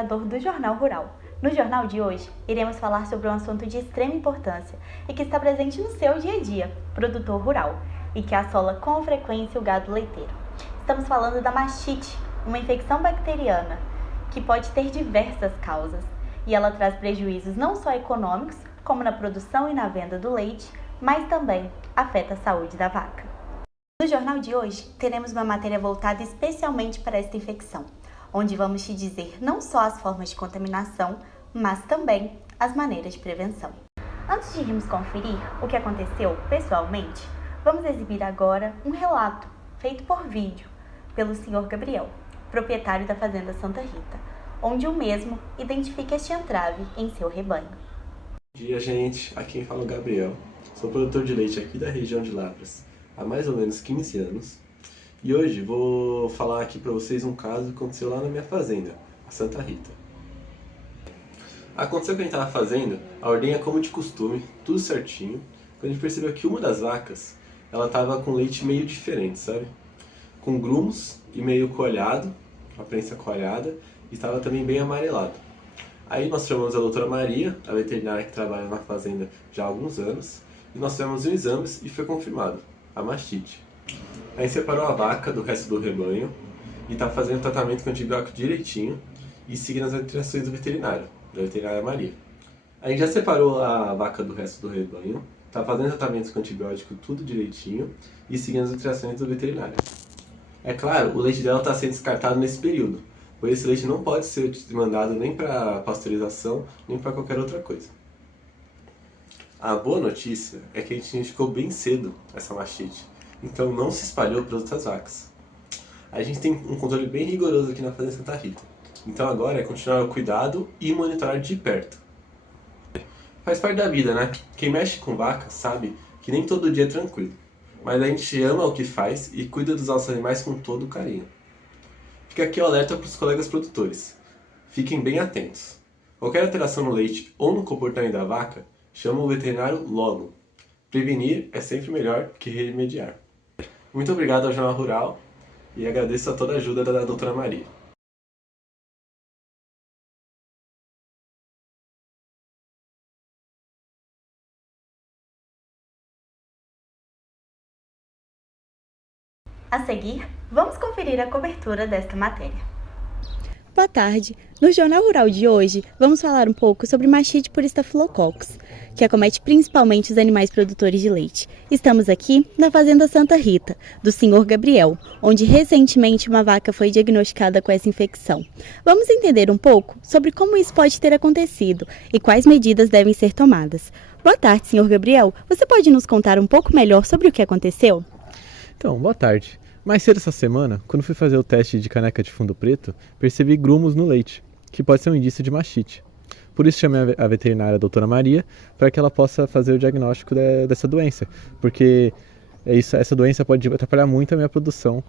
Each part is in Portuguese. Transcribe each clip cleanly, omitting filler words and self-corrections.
telespectador do Jornal Rural. No jornal de hoje, iremos falar sobre um assunto de extrema importância e que está presente no seu dia a dia, produtor rural, e que assola com frequência o gado leiteiro. Estamos falando da mastite, uma infecção bacteriana que pode ter diversas causas, e ela traz prejuízos não só econômicos, como na produção e na venda do leite, mas também afeta a saúde da vaca. No jornal de hoje, teremos uma matéria voltada especialmente para esta infecção, onde vamos te dizer não só as formas de contaminação, mas também as maneiras de prevenção. Antes de irmos conferir o que aconteceu pessoalmente, vamos exibir agora um relato feito por vídeo pelo Sr. Gabriel, proprietário da Fazenda Santa Rita, onde o mesmo identifica este entrave em seu rebanho. Bom dia, gente. Aqui quem fala é o Gabriel. Sou produtor de leite aqui da região de Lavras há mais ou menos 15 anos. E hoje vou falar aqui para vocês um caso que aconteceu lá na minha fazenda, a Santa Rita. Aconteceu que a gente estava fazendo a ordenha como de costume, tudo certinho, quando a gente percebeu que uma das vacas, ela estava com leite meio diferente, sabe? Com grumos e meio coalhado, a prensa coalhada, e estava também bem amarelado. Aí nós chamamos a doutora Maria, a veterinária que trabalha na fazenda já há alguns anos, e nós fizemos um exame e foi confirmado, a mastite. Aí separou a vaca do resto do rebanho e está fazendo o tratamento com antibiótico direitinho e seguindo as orientações do veterinário, da veterinária Maria. A gente já separou a vaca do resto do rebanho, está fazendo tratamento com antibiótico tudo direitinho e seguindo as orientações do veterinário. É claro, o leite dela está sendo descartado nesse período, pois esse leite não pode ser mandado nem para pasteurização, nem para qualquer outra coisa. A boa notícia é que a gente identificou bem cedo essa mastite, então não se espalhou para outras vacas. A gente tem um controle bem rigoroso aqui na Fazenda Santa Rita, então agora é continuar o cuidado e monitorar de perto. Faz parte da vida, né? Quem mexe com vaca sabe que nem todo dia é tranquilo, mas a gente ama o que faz e cuida dos nossos animais com todo carinho. Fica aqui o alerta para os colegas produtores. Fiquem bem atentos. Qualquer alteração no leite ou no comportamento da vaca, chama o veterinário logo. Prevenir é sempre melhor que remediar. Muito obrigado ao Jornal Rural e agradeço a toda a ajuda da doutora Maria. A seguir, vamos conferir a cobertura desta matéria. Boa tarde! No Jornal Rural de hoje, vamos falar um pouco sobre mastite por estafilococcus, que acomete principalmente os animais produtores de leite. Estamos aqui na Fazenda Santa Rita, do Sr. Gabriel, onde recentemente uma vaca foi diagnosticada com essa infecção. Vamos entender um pouco sobre como isso pode ter acontecido e quais medidas devem ser tomadas. Boa tarde, Sr. Gabriel. Você pode nos contar um pouco melhor sobre o que aconteceu? Então, boa tarde. Mais cedo essa semana, quando fui fazer o teste de caneca de fundo preto, percebi grumos no leite, que pode ser um indício de mastite. Por isso chamei a veterinária a doutora Maria para que ela possa fazer o diagnóstico dessa doença, porque essa doença pode atrapalhar muito a minha produção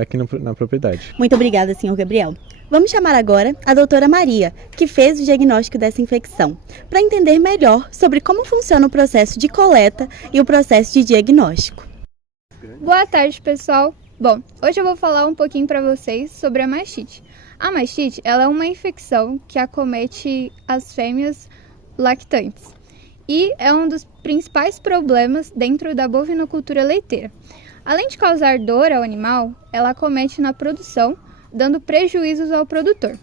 aqui na propriedade. Muito obrigada, Sr. Gabriel. Vamos chamar agora a doutora Maria, que fez o diagnóstico dessa infecção, para entender melhor sobre como funciona o processo de coleta e o processo de diagnóstico. Boa tarde, pessoal. Bom, hoje eu vou falar um pouquinho para vocês sobre a mastite. A mastite, ela é uma infecção que acomete as fêmeas lactantes e é um dos principais problemas dentro da bovinocultura leiteira. Além de causar dor ao animal, ela acomete na produção, dando prejuízos ao produtor.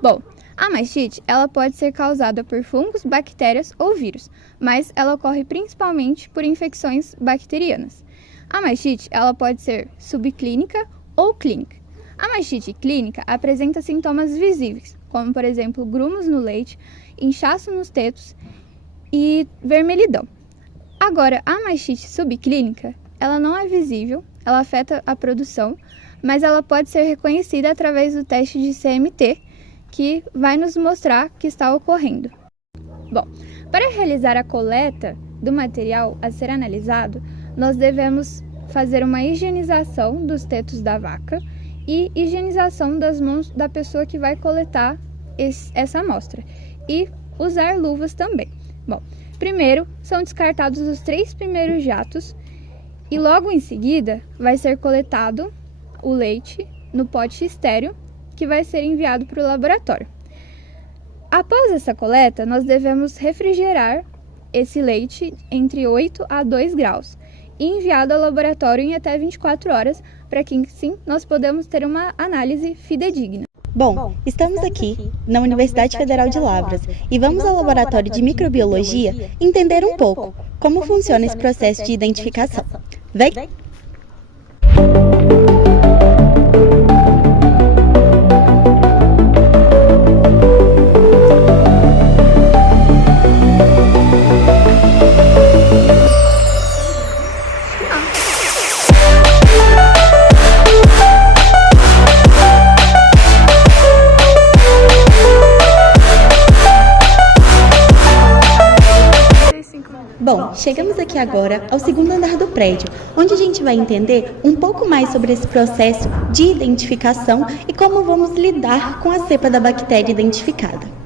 Bom, a mastite, ela pode ser causada por fungos, bactérias ou vírus, mas ela ocorre principalmente por infecções bacterianas. A mastite, ela pode ser subclínica ou clínica. A mastite clínica apresenta sintomas visíveis, como por exemplo grumos no leite, inchaço nos tetos e vermelhidão. Agora, a mastite subclínica, ela não é visível, ela afeta a produção, mas ela pode ser reconhecida através do teste de CMT, que vai nos mostrar que está ocorrendo. Bom, para realizar a coleta do material a ser analisado, nós devemos fazer uma higienização dos tetos da vaca e higienização das mãos da pessoa que vai coletar essa amostra e usar luvas também. Bom, primeiro são descartados os 3 primeiros jatos e logo em seguida vai ser coletado o leite no pote estéreo que vai ser enviado para o laboratório. Após essa coleta, nós devemos refrigerar esse leite entre 8 a 2 graus e enviado ao laboratório em até 24 horas, para que sim nós podemos ter uma análise fidedigna. Bom, estamos aqui na Universidade Federal de Lavras e vamos ao laboratório de microbiologia entender um pouco como funciona esse processo de identificação. Vem! Bom, chegamos aqui agora ao segundo andar do prédio, onde a gente vai entender um pouco mais sobre esse processo de identificação e como vamos lidar com a cepa da bactéria identificada.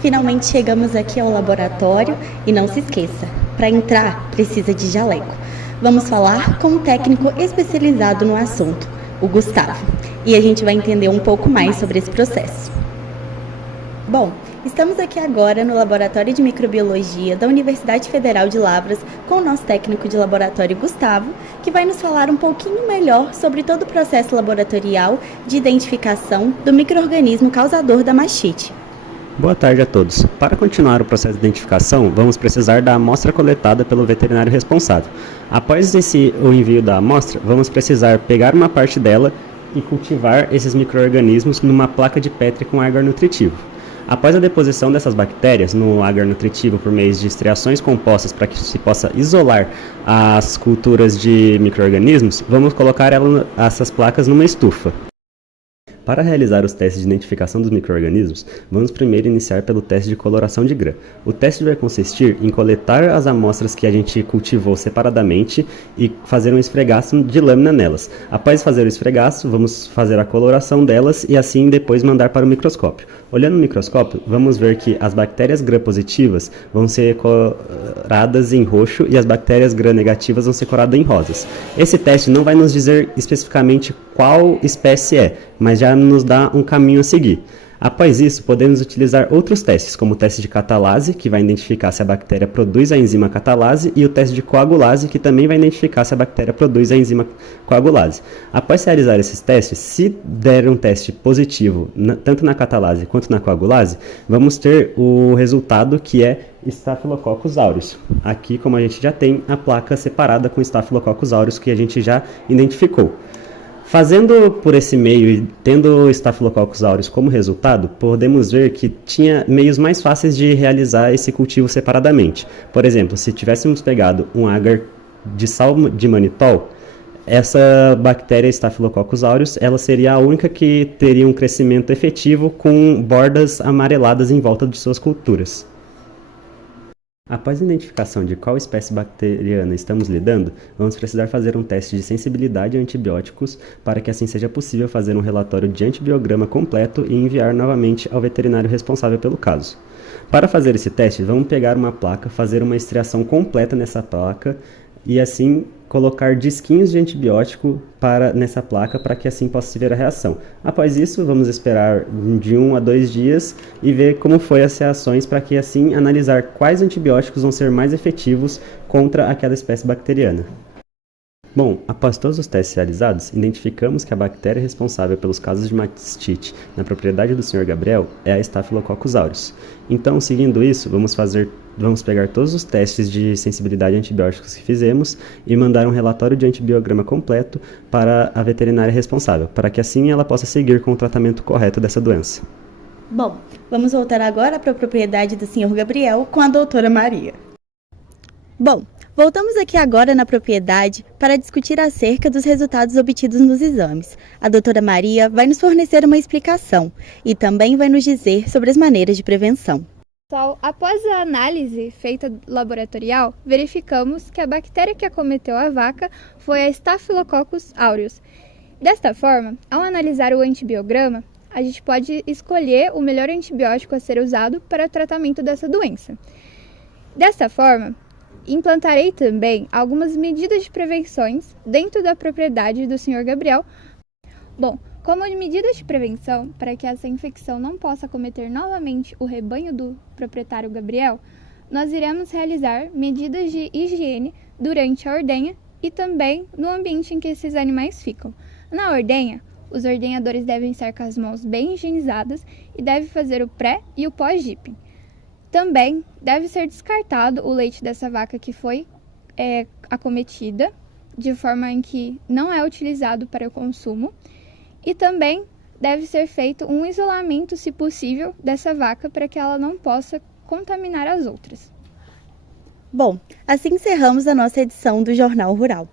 Finalmente chegamos aqui ao laboratório e não se esqueça, para entrar precisa de jaleco. Vamos falar com um técnico especializado no assunto, o Gustavo, e a gente vai entender um pouco mais sobre esse processo. Bom, estamos aqui agora no Laboratório de Microbiologia da Universidade Federal de Lavras com o nosso técnico de laboratório Gustavo, que vai nos falar um pouquinho melhor sobre todo o processo laboratorial de identificação do micro-organismo causador da mastite. Boa tarde a todos. Para continuar o processo de identificação, vamos precisar da amostra coletada pelo veterinário responsável. Após o envio da amostra, vamos precisar pegar uma parte dela e cultivar esses micro-organismos numa placa de Petri com agar nutritivo. Após a deposição dessas bactérias no agar nutritivo por meio de extrações compostas para que se possa isolar as culturas de micro-organismos, vamos colocar essas placas numa estufa. Para realizar os testes de identificação dos micro-organismos, vamos primeiro iniciar pelo teste de coloração de GRAM. O teste vai consistir em coletar as amostras que a gente cultivou separadamente e fazer um esfregaço de lâmina nelas. Após fazer o esfregaço, vamos fazer a coloração delas e assim depois mandar para o microscópio. Olhando no microscópio, vamos ver que as bactérias Gram positivas vão ser coloradas em roxo e as bactérias Gram negativas vão ser coloradas em rosas. Esse teste não vai nos dizer especificamente qual espécie é, mas já nos dá um caminho a seguir. Após isso, podemos utilizar outros testes, como o teste de catalase, que vai identificar se a bactéria produz a enzima catalase, e o teste de coagulase, que também vai identificar se a bactéria produz a enzima coagulase. Após realizar esses testes, se der um teste positivo, tanto na catalase quanto na coagulase, vamos ter o resultado que é Staphylococcus aureus. Aqui, como a gente já tem a placa separada com Staphylococcus aureus que a gente já identificou. Fazendo por esse meio e tendo o Staphylococcus aureus como resultado, podemos ver que tinha meios mais fáceis de realizar esse cultivo separadamente. Por exemplo, se tivéssemos pegado um agar de sal de manitol, essa bactéria Staphylococcus aureus, ela seria a única que teria um crescimento efetivo com bordas amareladas em volta de suas culturas. Após a identificação de qual espécie bacteriana estamos lidando, vamos precisar fazer um teste de sensibilidade a antibióticos para que assim seja possível fazer um relatório de antibiograma completo e enviar novamente ao veterinário responsável pelo caso. Para fazer esse teste, vamos pegar uma placa, fazer uma estriação completa nessa placa e assim colocar disquinhos de antibiótico nessa placa para que assim possa se ver a reação. Após isso, vamos esperar de 1 a 2 dias e ver como foi as reações para que assim analisar quais antibióticos vão ser mais efetivos contra aquela espécie bacteriana. Bom, após todos os testes realizados, identificamos que a bactéria responsável pelos casos de mastite na propriedade do Sr. Gabriel é a Staphylococcus aureus. Então, seguindo isso, vamos pegar todos os testes de sensibilidade a antibióticos que fizemos e mandar um relatório de antibiograma completo para a veterinária responsável, para que assim ela possa seguir com o tratamento correto dessa doença. Bom, vamos voltar agora para a propriedade do Sr. Gabriel com a doutora Maria. Bom, voltamos aqui agora na propriedade para discutir acerca dos resultados obtidos nos exames. A doutora Maria vai nos fornecer uma explicação e também vai nos dizer sobre as maneiras de prevenção. Pessoal, após a análise feita laboratorial, verificamos que a bactéria que acometeu a vaca foi a Staphylococcus aureus. Desta forma, ao analisar o antibiograma, a gente pode escolher o melhor antibiótico a ser usado para o tratamento dessa doença. Desta forma, implantarei também algumas medidas de prevenções dentro da propriedade do Sr. Gabriel. Bom, como medidas de prevenção para que essa infecção não possa acometer novamente o rebanho do proprietário Gabriel, nós iremos realizar medidas de higiene durante a ordenha e também no ambiente em que esses animais ficam. Na ordenha, os ordenhadores devem estar com as mãos bem higienizadas e devem fazer o pré e o pós-dipping. Também deve ser descartado o leite dessa vaca que foi acometida, de forma em que não é utilizado para o consumo. E também deve ser feito um isolamento, se possível, dessa vaca para que ela não possa contaminar as outras. Bom, assim encerramos a nossa edição do Jornal Rural.